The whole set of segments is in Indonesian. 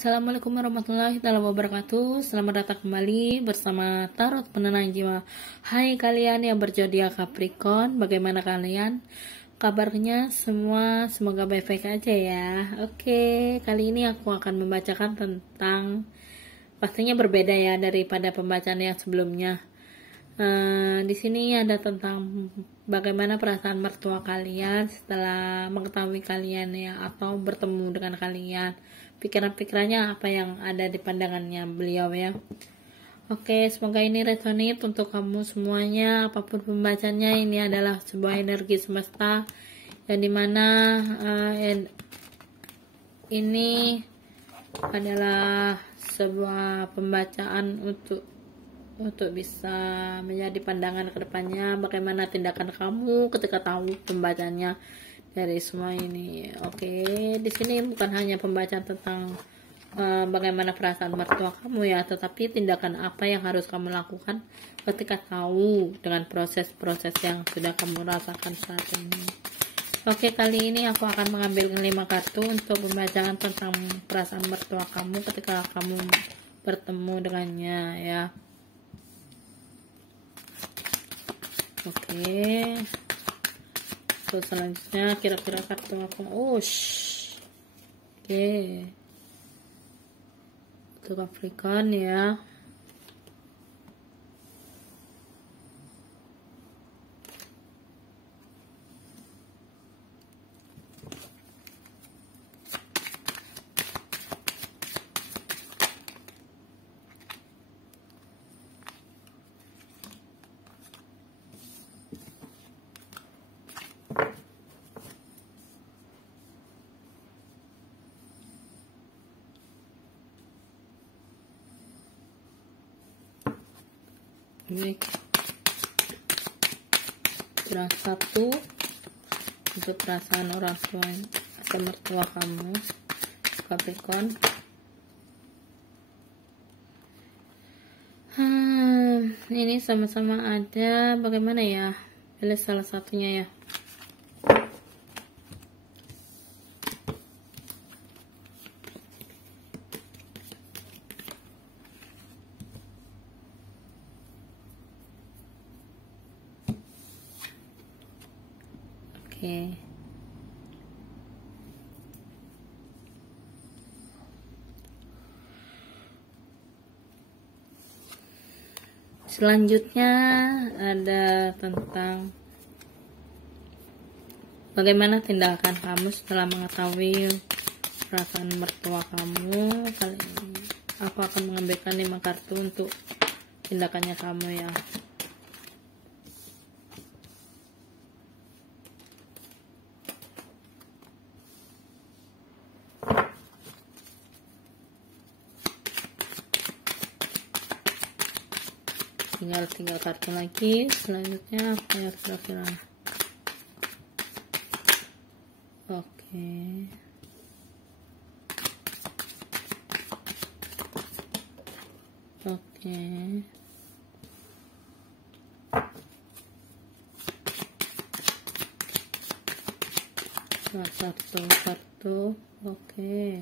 Assalamualaikum warahmatullahi wabarakatuh. Selamat datang kembali bersama Tarot Penenang Jiwa. Hai kalian yang berzodiak Capricorn, bagaimana kalian? Kabarnya semua semoga baik-baik aja ya. Oke, kali ini aku akan membacakan tentang, pastinya berbeda ya daripada pembacaan yang sebelumnya. Di sini ada tentang bagaimana perasaan mertua kalian setelah mengetahui kalian ya, atau bertemu dengan kalian. Pikiran-pikirannya apa yang ada di pandangannya beliau ya. Oke, semoga ini resonate untuk kamu semuanya. Apapun pembacanya, ini adalah sebuah energi semesta yang dimana ini adalah sebuah pembacaan untuk bisa menjadi pandangan ke depannya, bagaimana tindakan kamu ketika tahu pembacanya dari semua ini. Oke, di sini bukan hanya pembacaan tentang bagaimana perasaan mertua kamu ya, tetapi tindakan apa yang harus kamu lakukan ketika tahu dengan proses-proses yang sudah kamu rasakan saat ini. Oke, kali ini aku akan mengambil 5 kartu untuk pembacaan tentang perasaan mertua kamu ketika kamu bertemu dengannya ya. Oke, terus selanjutnya kira-kira kartu apa? Oke, untuk Capricorn ya. Baik, berat satu untuk perasaan orang tua atau mertua kamu Capricorn. Ini sama-sama ada, bagaimana ya, pilih salah satunya ya. Oke. Selanjutnya ada tentang bagaimana tindakan kamu setelah mengetahui perasaan mertua kamu. Kali ini aku akan mengambilkan 5 kartu untuk tindakannya kamu ya. Tinggal 3 kartu lagi. Selanjutnya apa ya kira-kira? Oke. Satu kartu. Oke.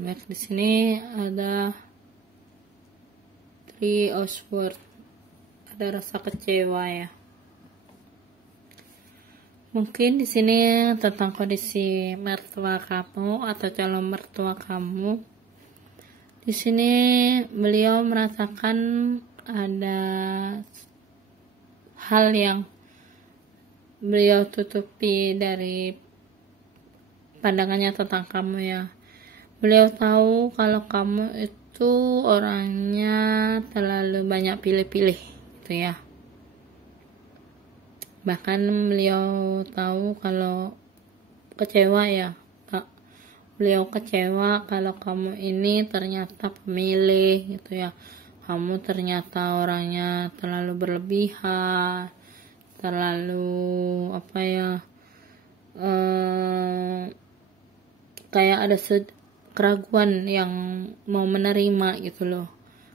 Baik, di sini ada 3 of Swords. Ada rasa kecewa ya. Mungkin di sini tentang kondisi mertua kamu atau calon mertua kamu. Di sini beliau merasakan ada hal yang beliau tutupi dari pandangannya tentang kamu ya. Beliau tahu kalau kamu itu orangnya terlalu banyak pilih-pilih gitu ya. Bahkan beliau tahu kalau kecewa ya. Beliau kecewa kalau kamu ini ternyata pemilih gitu ya. Kamu ternyata orangnya terlalu berlebihan, terlalu apa ya, kayak ada keraguan yang mau menerima gitu loh.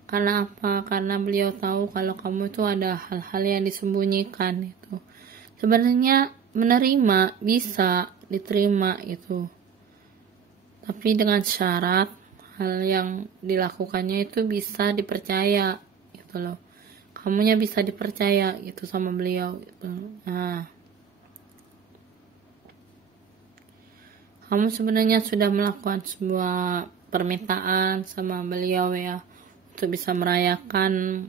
Karena apa? Karena beliau tahu kalau kamu itu ada hal-hal yang disembunyikan itu. sebenarnya menerima bisa diterima itu, tapi dengan syarat hal yang dilakukannya itu bisa dipercaya gitu loh, kamunya bisa dipercaya gitu sama beliau gitu. Nah, kamu sebenarnya sudah melakukan sebuah permintaan sama beliau ya, untuk bisa merayakan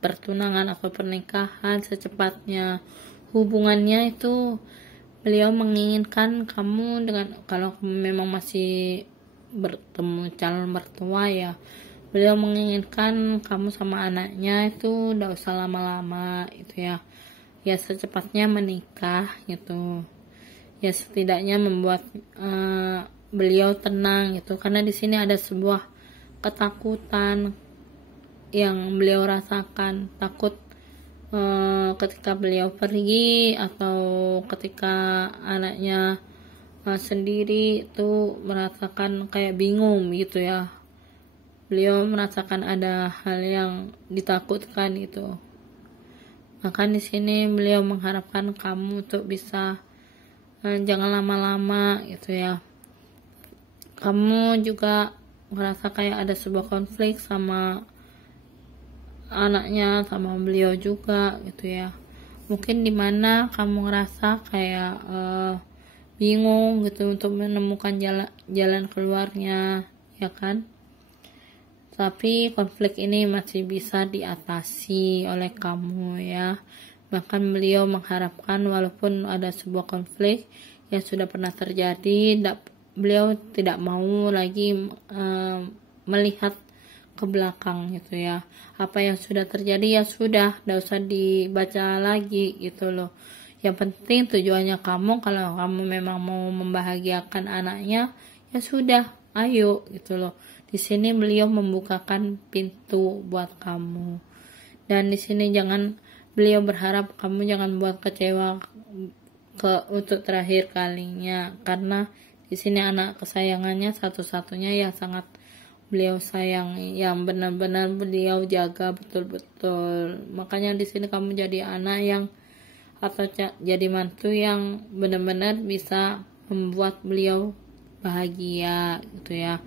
pertunangan atau pernikahan secepatnya. Hubungannya itu beliau menginginkan kamu dengan, kalau kamu memang masih bertemu calon mertua ya, beliau menginginkan kamu sama anaknya itu udah usah lama-lama itu ya, ya secepatnya menikah gitu, ya setidaknya membuat beliau tenang gitu, karena di sini ada sebuah ketakutan yang beliau rasakan, takut ketika beliau pergi atau ketika anaknya sendiri itu merasakan kayak bingung gitu ya, beliau merasakan ada hal yang ditakutkan gitu. Maka di sini beliau mengharapkan kamu untuk bisa jangan lama-lama gitu ya. Kamu juga merasa kayak ada sebuah konflik sama anaknya, sama beliau juga gitu ya. Mungkin dimana kamu ngerasa kayak bingung gitu untuk menemukan jalan keluarnya ya kan. Tapi konflik ini masih bisa diatasi oleh kamu ya. Bahkan beliau mengharapkan walaupun ada sebuah konflik yang sudah pernah terjadi, beliau tidak mau lagi melihat ke belakang gitu ya. Apa yang sudah terjadi ya sudah, tidak usah dibaca lagi gitu loh. Yang penting tujuannya kamu, kalau kamu memang mau membahagiakan anaknya ya sudah, ayo gitu loh. Di sini beliau membukakan pintu buat kamu. Dan di sini beliau berharap kamu jangan buat kecewa untuk terakhir kalinya, karena di sini anak kesayangannya satu-satunya yang sangat beliau sayang, yang benar-benar beliau jaga betul-betul. Makanya di sini kamu jadi anak yang atau jadi mantu yang benar-benar bisa membuat beliau bahagia gitu ya.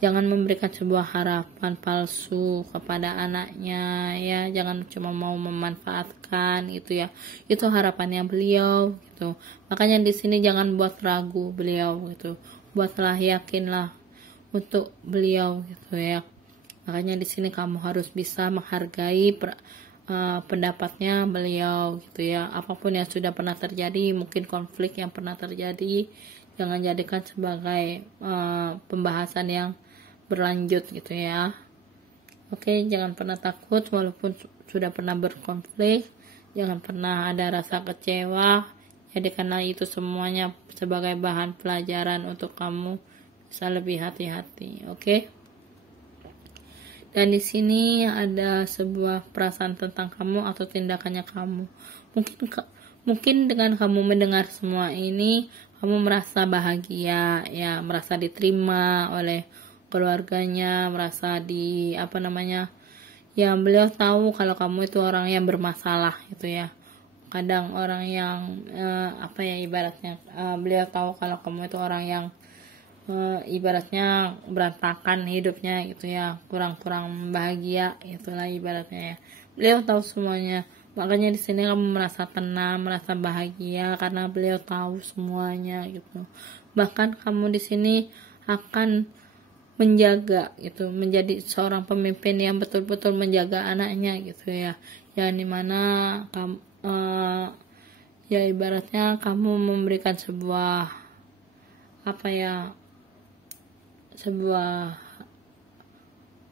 Jangan memberikan sebuah harapan palsu kepada anaknya ya, jangan cuma mau memanfaatkan gitu ya. Itu harapannya beliau gitu. Makanya di sini jangan buat ragu beliau gitu. Buatlah, yakinlah untuk beliau gitu ya. Makanya di sini kamu harus bisa menghargai pendapatnya beliau gitu ya. Apapun yang sudah pernah terjadi, mungkin konflik yang pernah terjadi, jangan jadikan sebagai pembahasan yang berlanjut gitu ya. Oke, jangan pernah takut walaupun sudah pernah berkonflik, jangan pernah ada rasa kecewa. Jadikanlah itu semuanya sebagai bahan pelajaran untuk kamu bisa lebih hati-hati. Oke. Dan di sini ada sebuah perasaan tentang kamu atau tindakannya kamu. Mungkin dengan kamu mendengar semua ini, kamu merasa bahagia ya, merasa diterima oleh keluarganya, merasa ya beliau tahu kalau kamu itu orang yang bermasalah gitu ya. Kadang orang yang ibaratnya beliau tahu kalau kamu itu orang yang ibaratnya berantakan hidupnya gitu ya, kurang bahagia itulah ibaratnya ya. Beliau tahu semuanya. Makanya di sini kamu merasa tenang, merasa bahagia karena beliau tahu semuanya gitu. Bahkan kamu di sini akan menjaga gitu, menjadi seorang pemimpin yang betul-betul menjaga anaknya gitu ya. Yang dimana kamu ya ibaratnya kamu memberikan sebuah sebuah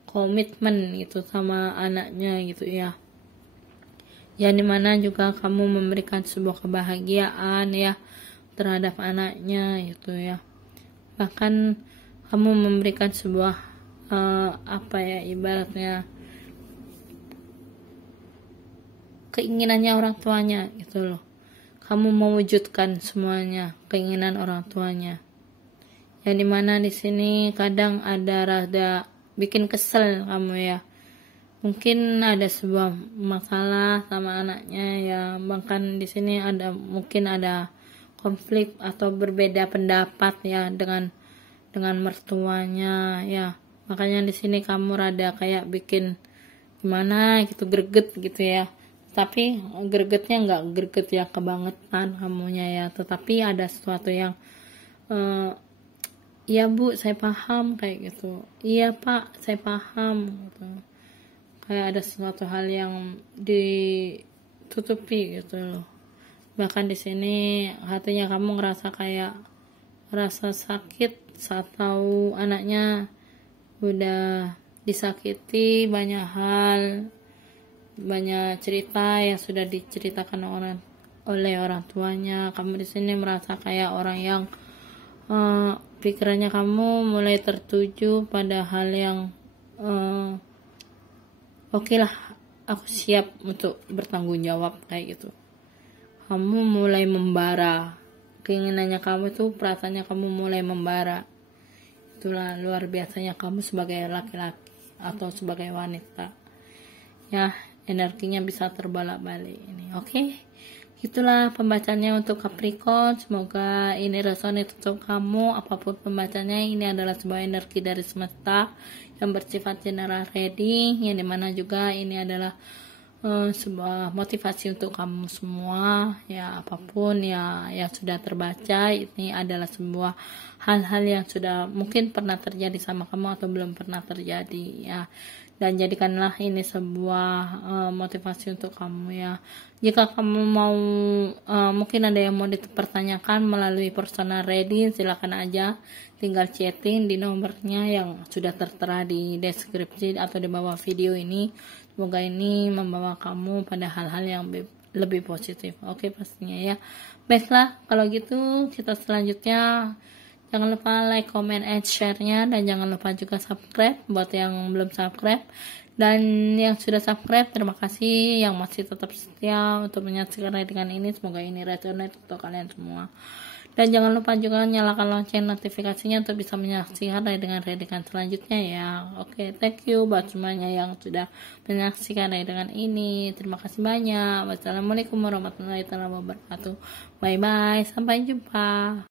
komitmen gitu sama anaknya gitu ya. Yang dimana juga kamu memberikan sebuah kebahagiaan ya terhadap anaknya gitu ya. Bahkan kamu memberikan sebuah ibaratnya keinginannya orang tuanya gitu loh. Kamu mewujudkan semuanya keinginan orang tuanya. Yang dimana di sini kadang ada rada bikin kesel kamu ya. mungkin ada sebuah masalah sama anaknya ya, bahkan di sini mungkin ada konflik atau berbeda pendapat ya dengan mertuanya ya. Makanya di sini kamu rada kayak bikin gimana gitu, greget gitu ya. Tapi gregetnya nggak greget ya kebangetan kamunya ya, tetapi ada sesuatu yang iya bu saya paham kayak gitu, iya pak saya paham gitu. Kayak ada sesuatu hal yang ditutupi gitu loh. Bahkan di sini hatinya kamu ngerasa kayak rasa sakit saat tahu anaknya udah disakiti, banyak hal, banyak cerita yang sudah diceritakan oleh orang tuanya. Kamu di sini merasa kayak orang yang pikirannya kamu mulai tertuju pada hal yang oke lah, aku siap untuk bertanggung jawab kayak gitu. Kamu mulai membara, keinginannya kamu tuh, perasaannya kamu mulai membara. Itulah luar biasanya kamu sebagai laki-laki atau sebagai wanita ya, energinya bisa terbalik-balik ini. Oke, itulah pembacanya untuk Capricorn. Semoga ini resonate untuk kamu. Apapun pembacanya, ini adalah sebuah energi dari semesta yang bersifat general reading, yang dimana juga ini adalah sebuah motivasi untuk kamu semua ya. Apapun ya yang sudah terbaca, ini adalah sebuah hal-hal yang sudah mungkin pernah terjadi sama kamu atau belum pernah terjadi ya, dan jadikanlah ini sebuah motivasi untuk kamu ya. Jika kamu mau mungkin ada yang mau dipertanyakan melalui personal reading, silakan aja tinggal chatting di nomornya yang sudah tertera di deskripsi atau di bawah video ini. Semoga ini membawa kamu pada hal-hal yang lebih positif. Oke, pastinya ya. Baiklah, kalau gitu kita selanjutnya jangan lupa like, comment, and share-nya, dan jangan lupa juga subscribe buat yang belum subscribe. Dan yang sudah subscribe, terima kasih. Yang masih tetap setia untuk menyaksikan readingan ini, semoga ini resonate untuk kalian semua. Dan jangan lupa juga nyalakan lonceng notifikasinya untuk bisa menyaksikan readingan selanjutnya ya. Oke, thank you buat semuanya yang sudah menyaksikan readingan ini. Terima kasih banyak. Wassalamualaikum warahmatullahi wabarakatuh. Bye bye, sampai jumpa.